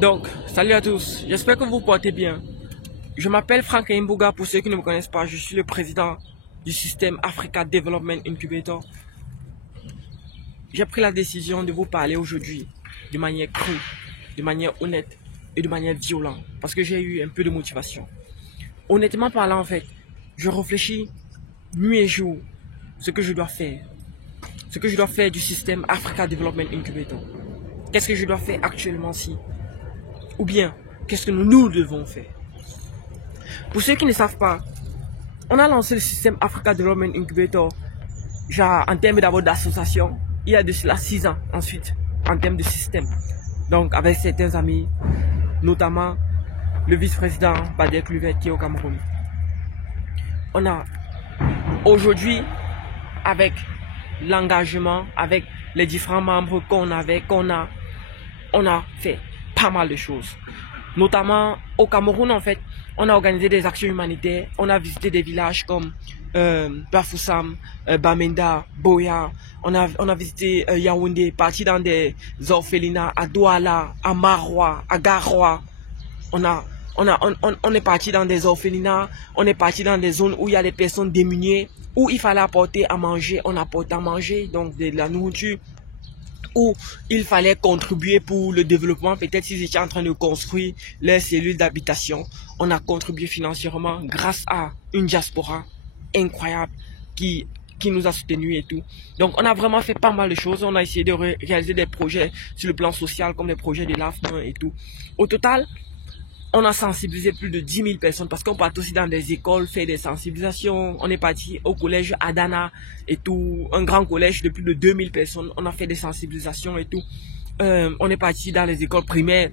Donc, salut à tous, j'espère que vous portez bien. Je m'appelle Frank Imbuga, pour ceux qui ne me connaissent pas, je suis le président du système Africa Development Incubator. J'ai pris la décision de vous parler aujourd'hui de manière crue, de manière honnête et de manière violente, parce que j'ai eu un peu de motivation. Honnêtement parlant, en fait, je réfléchis nuit et jour ce que je dois faire du système Africa Development Incubator. Qu'est-ce que je dois faire actuellement si? Ou bien, qu'est-ce que nous devons faire? Pour ceux qui ne savent pas, on a lancé le système Africa Development Incubator, genre en termes d'abord d'association, il y a de cela 6 ans ensuite, en termes de système. Donc avec certains amis, notamment le vice-président Bader Kluivert qui est au Cameroun. On a aujourd'hui, avec l'engagement, avec les différents membres qu'on a fait pas mal de choses. Notamment au Cameroun, en fait, on a organisé des actions humanitaires. On a visité des villages comme Bafoussam, Bamenda, Boya. On a visité Yaoundé, parti dans des orphelinats à Douala, à Maroua, à Garoua. On est parti dans des orphelinats, on est parti dans des zones où il y a des personnes démunies, où il fallait apporter à manger, on apporte à manger, donc de la nourriture, où il fallait contribuer pour le développement, peut-être s'ils étaient en train de construire leurs cellules d'habitation. On a contribué financièrement grâce à une diaspora incroyable qui nous a soutenus et tout. Donc on a vraiment fait pas mal de choses, on a essayé de réaliser des projets sur le plan social comme les projets de l'AFME et tout. Au total, on a sensibilisé plus de 10 000 personnes parce qu'on part aussi dans des écoles, faire des sensibilisations. On est parti au collège Adana et tout, un grand collège de plus de 2 000 personnes. On a fait des sensibilisations et tout. On est parti dans les écoles primaires,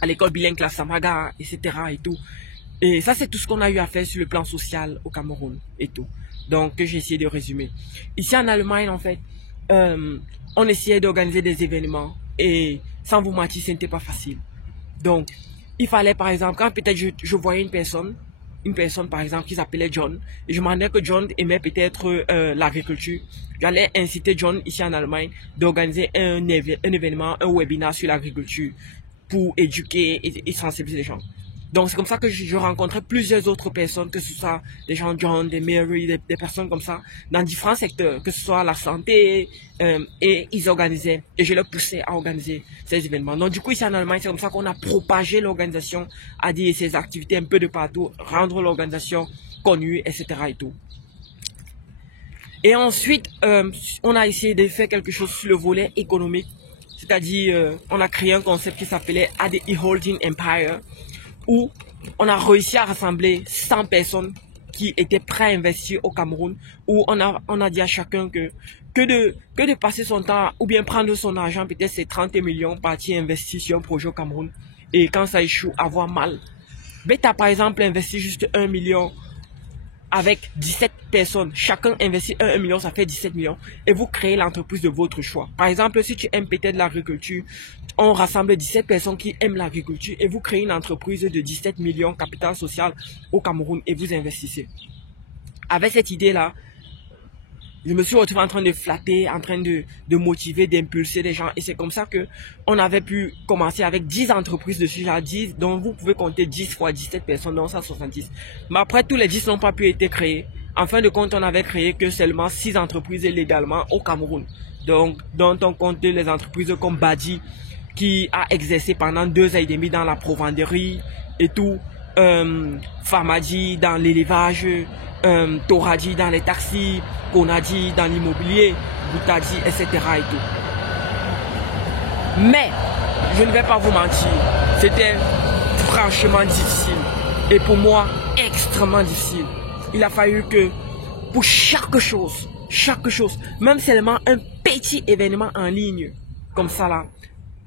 à l'école bilingue La Samaga, etc. et tout. Et ça, c'est tout ce qu'on a eu à faire sur le plan social au Cameroun et tout. Donc, j'ai essayé de résumer. Ici en Allemagne, en fait, on essayait d'organiser des événements et sans vous mentir, ce n'était pas facile. Donc, il fallait par exemple, quand peut-être je voyais une personne par exemple qui s'appelait John, et je me demandais que John aimait peut-être l'agriculture, j'allais inciter John ici en Allemagne d'organiser un événement, un webinaire sur l'agriculture pour éduquer et sensibiliser les gens. Donc c'est comme ça que je rencontrais plusieurs autres personnes, que ce soit des gens John, des Mary, des personnes comme ça, dans différents secteurs, que ce soit la santé, et ils organisaient, et je les poussais à organiser ces événements. Donc du coup ici en Allemagne, c'est comme ça qu'on a propagé l'organisation, à dire ces activités un peu de partout, rendre l'organisation connue, etc. et tout. Et ensuite, on a essayé de faire quelque chose sur le volet économique, c'est-à-dire on a créé un concept qui s'appelait ADI Holding Empire, où on a réussi à rassembler 100 personnes qui étaient prêtes à investir au Cameroun, où on a dit à chacun que de passer son temps, ou bien prendre son argent, peut-être c'est 30 millions, partir investir sur un projet au Cameroun, et quand ça échoue, avoir mal. Beta par exemple investi juste 1 million, avec 17 personnes, chacun investit 1 million, ça fait 17 millions, et vous créez l'entreprise de votre choix. Par exemple, si tu aimes peut-être l'agriculture, on rassemble 17 personnes qui aiment l'agriculture et vous créez une entreprise de 17 millions capital social au Cameroun et vous investissez. Avec cette idée-là, je me suis retrouvé en train de flatter, en train de motiver, d'impulser les gens. Et c'est comme ça que on avait pu commencer avec 10 entreprises de ce genre, 10, donc vous pouvez compter 10 fois 17 personnes, donc 170. Mais après, tous les 10 n'ont pas pu être créés. En fin de compte, on avait créé que seulement 6 entreprises légalement au Cameroun. Donc, dont on compte les entreprises comme Badi, qui a exercé pendant 2 ans et demi dans la provenderie et tout, Famadi dans l'élevage, Toradi dans les taxis, Konadi dans l'immobilier, Boutadi, etc. et tout. Mais, je ne vais pas vous mentir, c'était franchement difficile. Et pour moi, extrêmement difficile. Il a fallu que, pour chaque chose, même seulement un petit événement en ligne, comme ça là,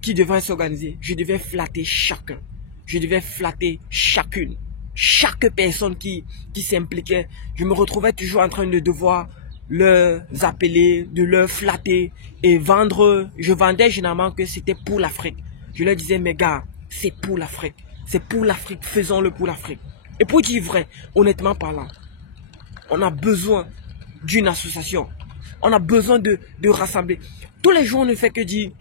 qui devrait s'organiser, je devais flatter chacun. Je devais flatter chacune. Chaque personne qui s'impliquait, je me retrouvais toujours en train de devoir leur appeler, de leur flatter et vendre. Je vendais généralement que c'était pour l'Afrique. Je leur disais, mes gars, c'est pour l'Afrique. C'est pour l'Afrique, faisons-le pour l'Afrique. Et pour dire vrai, honnêtement parlant, on a besoin d'une association. On a besoin de rassembler. Tous les jours, on ne fait que dire,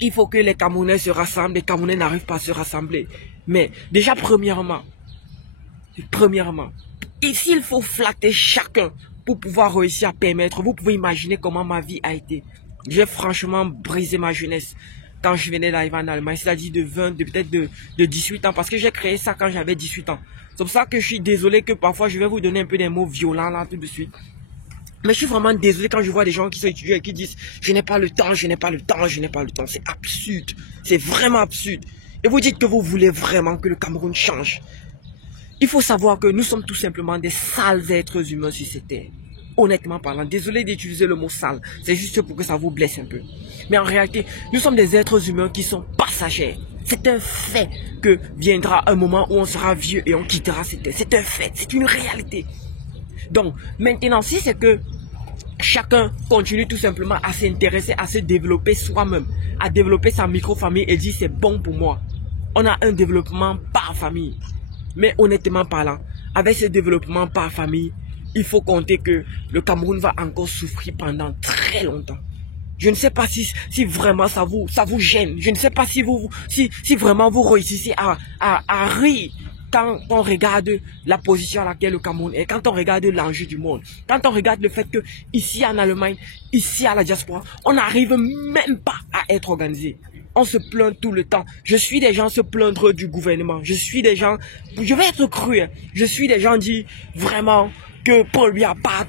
Il faut que les Camerounais se rassemblent. Les Camerounais n'arrivent pas à se rassembler. Mais déjà, premièrement, et s'il faut flatter chacun pour pouvoir réussir à permettre, vous pouvez imaginer comment ma vie a été. J'ai franchement brisé ma jeunesse quand je venais d'arriver en Allemagne, c'est-à-dire peut-être de 18 ans, parce que j'ai créé ça quand j'avais 18 ans. C'est pour ça que je suis désolé que parfois je vais vous donner un peu des mots violents là tout de suite. Mais je suis vraiment désolé quand je vois des gens qui sont étudiants et qui disent « Je n'ai pas le temps, je n'ai pas le temps, je n'ai pas le temps ». C'est absurde. C'est vraiment absurde. Et vous dites que vous voulez vraiment que le Cameroun change. Il faut savoir que nous sommes tout simplement des sales êtres humains sur cette terre. Honnêtement parlant, désolé d'utiliser le mot sale. C'est juste pour que ça vous blesse un peu. Mais en réalité, nous sommes des êtres humains qui sont passagers. C'est un fait que viendra un moment où on sera vieux et on quittera cette terre. C'est un fait, c'est une réalité. Donc, maintenant, si c'est que chacun continue tout simplement à s'intéresser, à se développer soi-même, à développer sa micro-famille et dit c'est bon pour moi. On a un développement par famille. Mais honnêtement parlant, avec ce développement par famille, il faut compter que le Cameroun va encore souffrir pendant très longtemps. Je ne sais pas si vraiment ça vous gêne. Je ne sais pas si vraiment vous réussissez à rire quand on regarde la position à laquelle le Cameroun est, quand on regarde l'enjeu du monde, quand on regarde le fait que ici en Allemagne, ici à la diaspora, on n'arrive même pas à être organisé. On se plaint tout le temps. Je suis des gens se plaindre du gouvernement. Je suis des gens, je vais être cru, hein. Je suis des gens dit vraiment que Paul Biya-Part,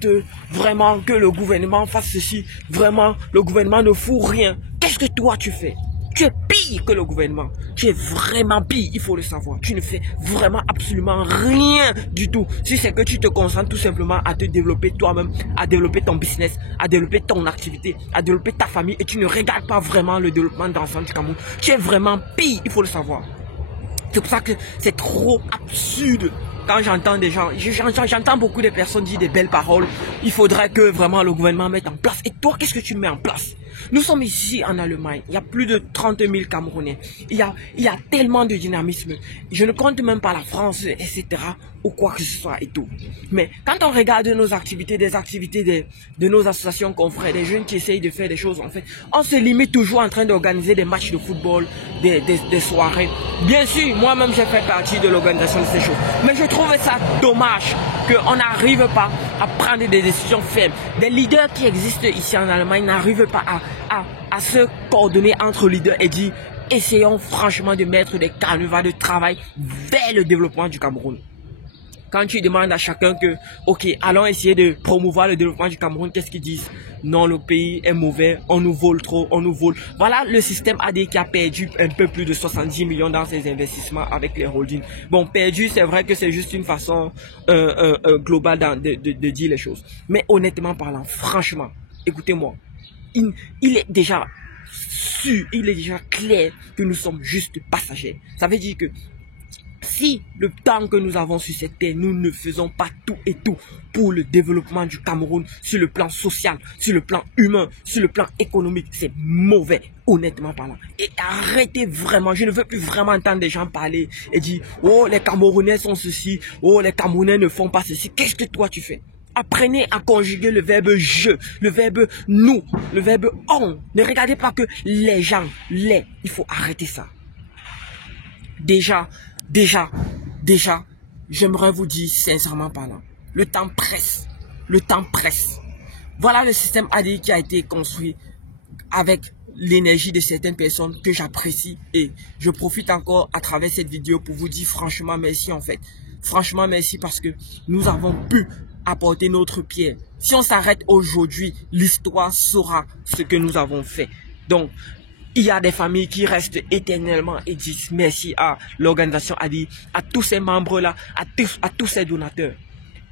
vraiment que le gouvernement fasse ceci, vraiment le gouvernement ne fout rien. Qu'est-ce que toi tu fais? Tu es pire que le gouvernement. Tu es vraiment pire, il faut le savoir. Tu ne fais vraiment absolument rien du tout. Si c'est que tu te concentres tout simplement à te développer toi-même, à développer ton business, à développer ton activité, à développer ta famille et tu ne regardes pas vraiment le développement d'ensemble du Cameroun. Tu es vraiment pire, il faut le savoir. C'est pour ça que c'est trop absurde. Quand j'entends des gens, j'entends beaucoup de personnes dire des belles paroles. Il faudrait que vraiment le gouvernement mette en place. Et toi, qu'est-ce que tu mets en place? Nous sommes ici en Allemagne. Il y a plus de 30 000 Camerounais. Il y a tellement de dynamisme. Je ne compte même pas la France, etc. ou quoi que ce soit et tout. Mais quand on regarde nos activités, des activités de nos associations confrères, des jeunes qui essayent de faire des choses, en fait, on se limite toujours en train d'organiser des matchs de football, des soirées. Bien sûr, moi-même, j'ai fait partie de l'organisation de ces choses. Mais je trouve ça dommage qu'on n'arrive pas à prendre des décisions fermes. Des leaders qui existent ici en Allemagne n'arrivent pas à se coordonner entre leaders et dire essayons franchement de mettre des canevas de travail vers le développement du Cameroun. Quand tu demandes à chacun que, ok, allons essayer de promouvoir le développement du Cameroun, qu'est-ce qu'ils disent? Non, le pays est mauvais, on nous vole trop, on nous vole. Voilà le système AD qui a perdu un peu plus de 70 millions dans ses investissements avec les holdings. Bon, perdu, c'est vrai que c'est juste une façon globale de dire les choses. Mais honnêtement parlant, franchement, écoutez-moi, il est déjà sûr, il est déjà clair que nous sommes juste passagers. Ça veut dire que si le temps que nous avons sur cette terre, nous ne faisons pas tout et tout pour le développement du Cameroun sur le plan social, sur le plan humain, sur le plan économique, c'est mauvais, honnêtement parlant. Et arrêtez vraiment, je ne veux plus vraiment entendre des gens parler et dire « Oh, les Camerounais sont ceci, oh, les Camerounais ne font pas ceci ». Qu'est-ce que toi tu fais? Apprenez à conjuguer le verbe « je », le verbe « nous », le verbe « on ». Ne regardez pas que les gens, il faut arrêter ça. Déjà, j'aimerais vous dire sincèrement parlant, le temps presse, Voilà le système ADI qui a été construit avec l'énergie de certaines personnes que j'apprécie et je profite encore à travers cette vidéo pour vous dire franchement merci en fait. Franchement merci parce que nous avons pu apporter notre pierre. Si on s'arrête aujourd'hui, l'histoire saura ce que nous avons fait. Donc, il y a des familles qui restent éternellement et disent merci à l'organisation ADI, à tous ces membres-là, à tous ces donateurs.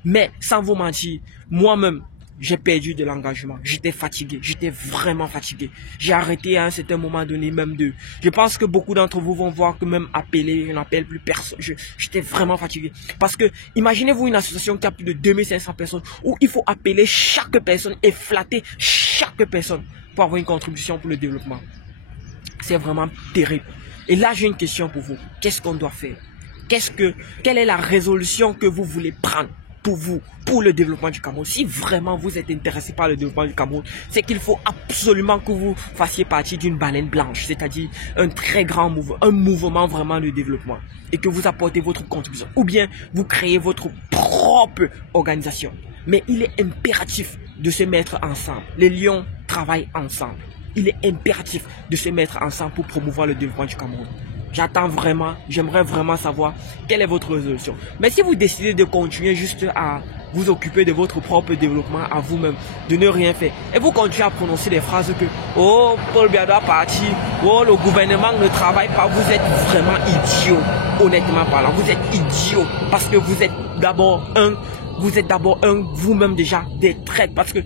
Mais sans vous mentir, moi-même, j'ai perdu de l'engagement. J'étais fatigué, j'étais vraiment fatigué. J'ai arrêté à un certain moment donné même de... Je pense que beaucoup d'entre vous vont voir que même appeler, je n'appelle plus personne. J'étais vraiment fatigué. Parce que imaginez-vous une association qui a plus de 2500 personnes où il faut appeler chaque personne et flatter chaque personne pour avoir une contribution pour le développement. C'est vraiment terrible. Et là, j'ai une question pour vous. Qu'est-ce qu'on doit faire? Quelle est la résolution que vous voulez prendre? pour vous, pour le développement du Cameroun. Si vraiment vous êtes intéressé par le développement du Cameroun, c'est qu'il faut absolument que vous fassiez partie d'une baleine blanche, c'est-à-dire un très grand mouvement, un mouvement vraiment de développement, et que vous apportez votre contribution, ou bien vous créez votre propre organisation. Mais il est impératif de se mettre ensemble. Les lions travaillent ensemble. Il est impératif de se mettre ensemble pour promouvoir le développement du Cameroun. J'attends vraiment, j'aimerais vraiment savoir quelle est votre résolution. Mais si vous décidez de continuer juste à vous occuper de votre propre développement à vous-même, de ne rien faire, et vous continuez à prononcer des phrases que « Oh, Paul Biya parti, oh, le gouvernement ne travaille pas », vous êtes vraiment idiot, honnêtement parlant. Vous êtes idiot parce que vous êtes d'abord vous-même déjà des traîtres, parce que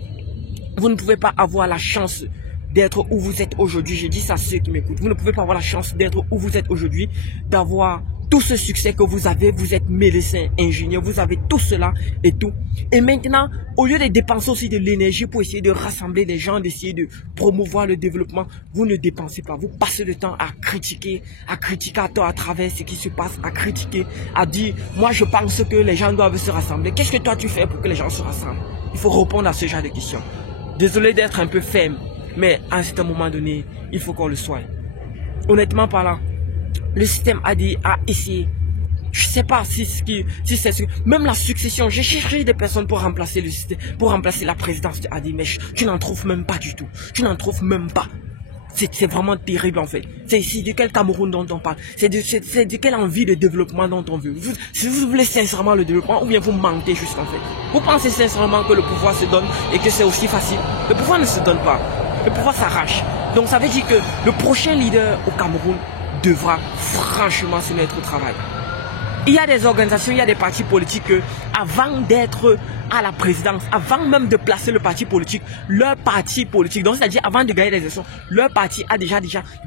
vous ne pouvez pas avoir la chance d'être où vous êtes aujourd'hui. Je dis ça à ceux qui m'écoutent. Vous ne pouvez pas avoir la chance d'être où vous êtes aujourd'hui, d'avoir tout ce succès que vous avez. Vous êtes médecin, ingénieur, vous avez tout cela et tout. Et maintenant, au lieu de dépenser aussi de l'énergie pour essayer de rassembler des gens, d'essayer de promouvoir le développement, vous ne dépensez pas. Vous passez le temps à critiquer à travers ce qui se passe, à critiquer, à dire, moi je pense que les gens doivent se rassembler. Qu'est-ce que toi tu fais pour que les gens se rassemblent? Il faut répondre à ce genre de questions. Désolé d'être un peu ferme, mais à un certain moment donné, il faut qu'on le soit. Honnêtement parlant, le système a essayé. Je sais pas si c'est ce que... Même la succession, j'ai cherché des personnes pour remplacer le système, pour remplacer la présidence de Hadi, mais tu n'en trouves même pas du tout. Tu n'en trouves même pas. C'est vraiment terrible en fait. C'est ici de quel Cameroun dont on parle. C'est de quelle envie de développement dont on veut. Si vous voulez sincèrement le développement, ou bien vous mentez juste en fait. Vous pensez sincèrement que le pouvoir se donne et que c'est aussi facile. Le pouvoir ne se donne pas. Le pouvoir s'arrache. Donc ça veut dire que le prochain leader au Cameroun devra franchement se mettre au travail. Il y a des organisations, il y a des partis politiques que, avant d'être à la présidence, avant même de placer le parti politique, leur parti politique, donc c'est-à-dire avant de gagner les élections, leur parti a déjà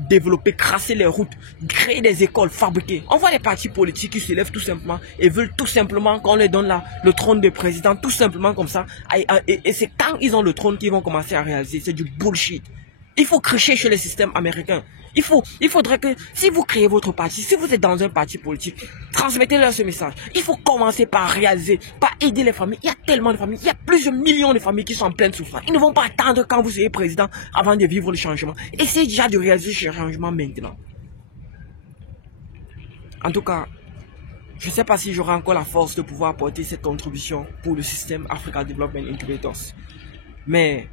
développé, tracé les routes, créé des écoles, fabriqué. On voit les partis politiques qui se lèvent tout simplement et veulent tout simplement qu'on leur donne le trône de président, tout simplement comme ça. Et c'est quand ils ont le trône qu'ils vont commencer à réaliser. C'est du bullshit. Il faut cracher chez le système américain. Il faudrait que, si vous créez votre parti, si vous êtes dans un parti politique, transmettez-leur ce message. Il faut commencer par réaliser, par aider les familles. Il y a tellement de familles, il y a plusieurs millions de familles qui sont en pleine souffrance. Ils ne vont pas attendre quand vous serez président avant de vivre le changement. Essayez déjà de réaliser ce changement maintenant. En tout cas, je ne sais pas si j'aurai encore la force de pouvoir apporter cette contribution pour le système Africa Development Incubators. Mais,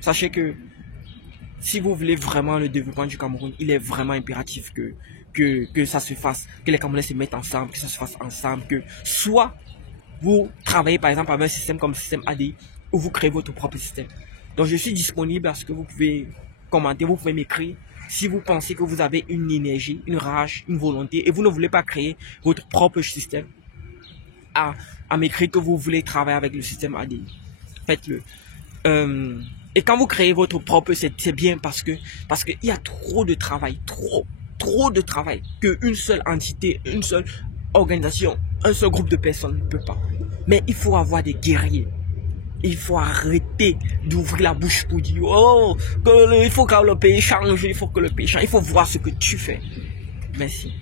sachez que si vous voulez vraiment le développement du Cameroun, il est vraiment impératif que ça se fasse, que les Camerounais se mettent ensemble, que ça se fasse ensemble, que soit vous travaillez par exemple avec un système comme le système ADI, ou vous créez votre propre système. Donc je suis disponible à ce que vous pouvez commenter, vous pouvez m'écrire. Si vous pensez que vous avez une énergie, une rage, une volonté, et vous ne voulez pas créer votre propre système, à m'écrire que vous voulez travailler avec le système ADI, faites-le. Et quand vous créez votre propre, c'est bien parce que il y a trop de travail, trop de travail qu'une seule entité, une seule organisation, un seul groupe de personnes ne peut pas. Mais il faut avoir des guerriers. Il faut arrêter d'ouvrir la bouche pour dire oh il faut que le pays change, il faut que le pays change. Il faut voir ce que tu fais. Merci.